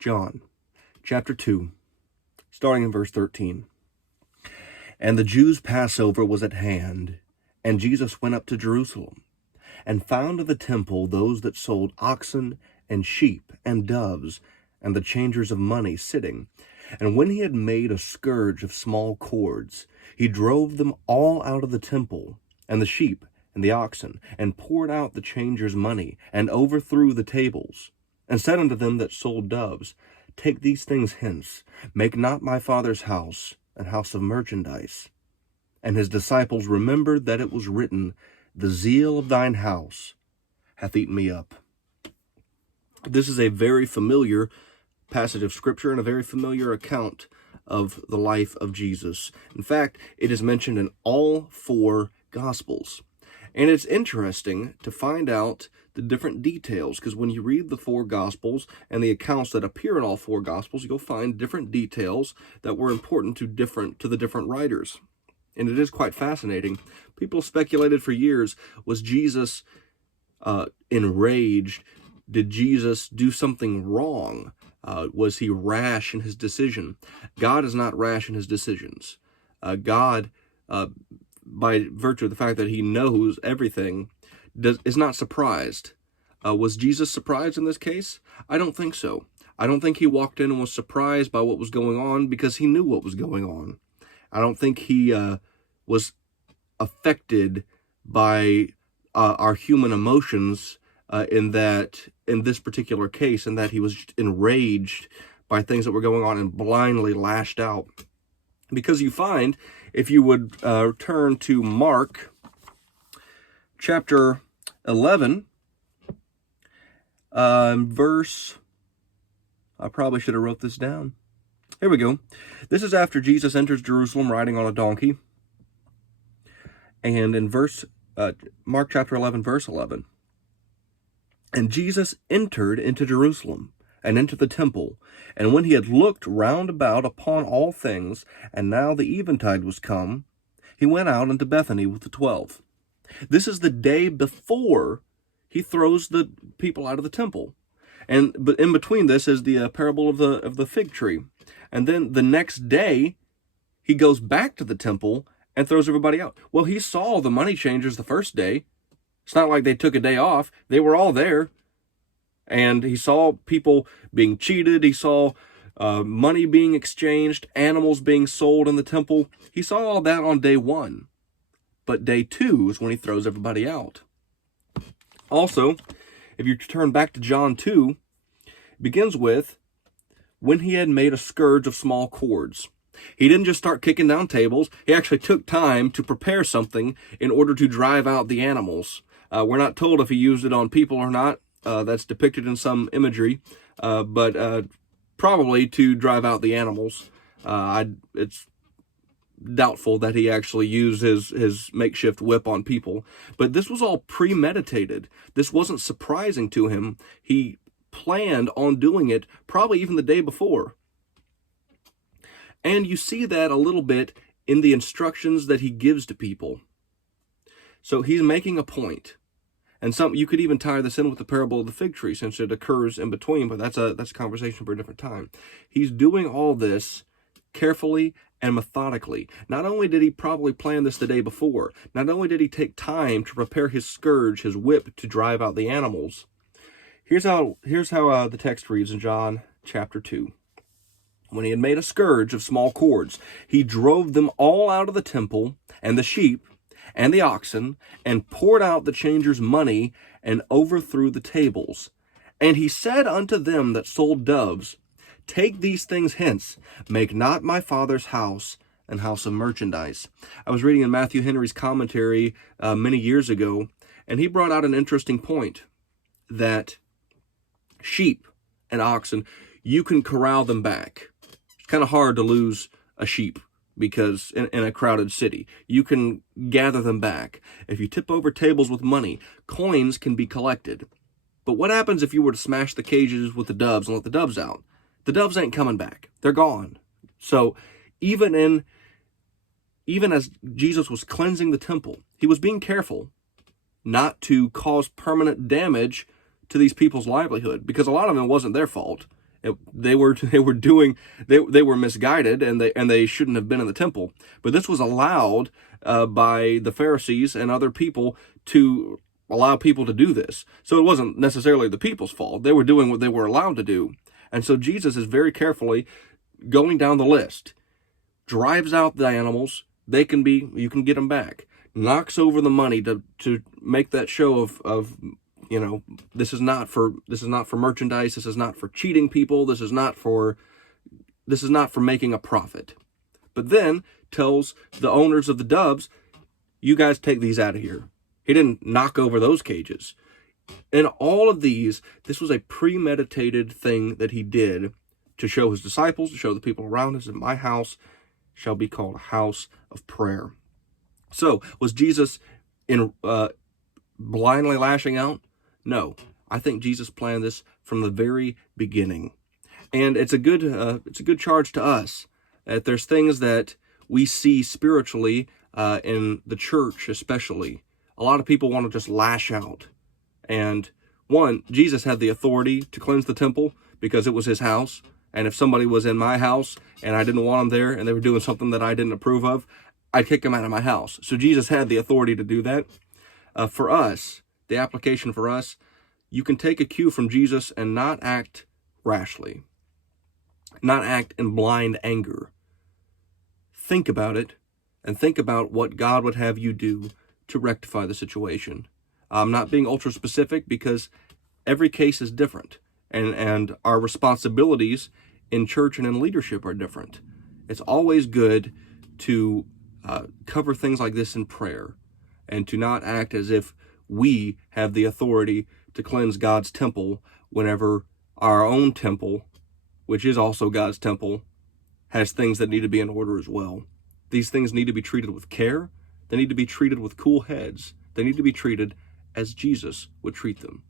John chapter 2, starting in verse 13. And the Jews' Passover was at hand, and Jesus went up to Jerusalem, and found in the temple those that sold oxen and sheep and doves, and the changers of money sitting. And when he had made a scourge of small cords, he drove them all out of the temple, and the sheep and the oxen, and poured out the changers' money, and overthrew the tables, and said unto them that sold doves, Take these things hence, make not my Father's house an house of merchandise. And his disciples remembered that it was written, The zeal of thine house hath eaten me up. This is a very familiar passage of Scripture and a very familiar account of the life of Jesus. In fact, it is mentioned in all four Gospels. And it's interesting to find out the different details, because when you read the four Gospels and the accounts that appear in all four Gospels, you'll find different details that were important to the different writers. And it is quite fascinating. People speculated for years, was Jesus enraged? Did Jesus do something wrong? Was he rash in his decision? God is not rash in his decisions. God, by virtue of the fact that he knows everything, is not surprised. Was Jesus surprised in this case? I don't think so. I don't think he walked in and was surprised by what was going on because he knew what was going on. I don't think he was affected by our human emotions in this particular case, in that he was enraged by things that were going on and blindly lashed out. Because you find, if you would turn to Mark chapter 11, verse, I probably should have wrote this down. Here we go. This is after Jesus enters Jerusalem riding on a donkey. And in Mark chapter 11, verse 11, And Jesus entered into Jerusalem, and into the temple, and when he had looked round about upon all things, and now the eventide was come, he went out into Bethany with the 12. This is the day before he throws the people out of the temple. But in between this is the parable of the fig tree. And then the next day, he goes back to the temple and throws everybody out. Well, he saw the money changers the first day. It's not like they took a day off. They were all there. And he saw people being cheated. He saw money being exchanged, animals being sold in the temple. He saw all that on day one. But day two is when he throws everybody out. Also, if you turn back to John 2, it begins with, when he had made a scourge of small cords. He didn't just start kicking down tables. He actually took time to prepare something in order to drive out the animals. We're not told if he used it on people or not. That's depicted in some imagery, but probably to drive out the animals. It's doubtful that he actually used his makeshift whip on people. But this was all premeditated. This wasn't surprising to him. He planned on doing it probably even the day before. And you see that a little bit in the instructions that he gives to people. So he's making a point. And you could even tie this in with the parable of the fig tree, since it occurs in between, but that's a conversation for a different time. He's doing all this carefully and methodically. Not only did he probably plan this the day before, not only did he take time to prepare his scourge, his whip, to drive out the animals. Here's how the text reads in John chapter 2. When he had made a scourge of small cords, he drove them all out of the temple, and the sheep, and the oxen, and poured out the changers' money, and overthrew the tables. And he said unto them that sold doves, Take these things hence, make not my Father's house an house of merchandise. I was reading in Matthew Henry's commentary many years ago, and he brought out an interesting point, that sheep and oxen, you can corral them back. It's kind of hard to lose a sheep, because in a crowded city, you can gather them back. If you tip over tables with money, coins can be collected. But what happens if you were to smash the cages with the doves and let the doves out? The doves ain't coming back. They're gone. So even as Jesus was cleansing the temple, he was being careful not to cause permanent damage to these people's livelihood, because a lot of it wasn't their fault. They were they were misguided, and they shouldn't have been in the temple. But this was allowed by the Pharisees and other people to allow people to do this. So it wasn't necessarily the people's fault. They were doing what they were allowed to do. And so Jesus is very carefully going down the list, drives out the animals. You can get them back. Knocks over the money to make that show of this is not for merchandise. This is not for cheating people. This is not for making a profit. But then tells the owners of the doves, you guys take these out of here. He didn't knock over those cages. In all of these, this was a premeditated thing that he did to show his disciples, to show the people around us, that my house shall be called a house of prayer. So, was Jesus blindly lashing out? No. I think Jesus planned this from the very beginning. And it's a good charge to us that there's things that we see spiritually in the church especially. A lot of people want to just lash out. And one, Jesus had the authority to cleanse the temple because it was his house. And if somebody was in my house and I didn't want them there and they were doing something that I didn't approve of, I'd kick them out of my house. So Jesus had the authority to do that. For us, the application for us, you can take a cue from Jesus and not act rashly, not act in blind anger. Think about it and think about what God would have you do to rectify the situation. I'm not being ultra specific because every case is different, and our responsibilities in church and in leadership are different. It's always good to cover things like this in prayer and to not act as if we have the authority to cleanse God's temple whenever our own temple, which is also God's temple, has things that need to be in order as well. These things need to be treated with care. They need to be treated with cool heads. They need to be treated as Jesus would treat them.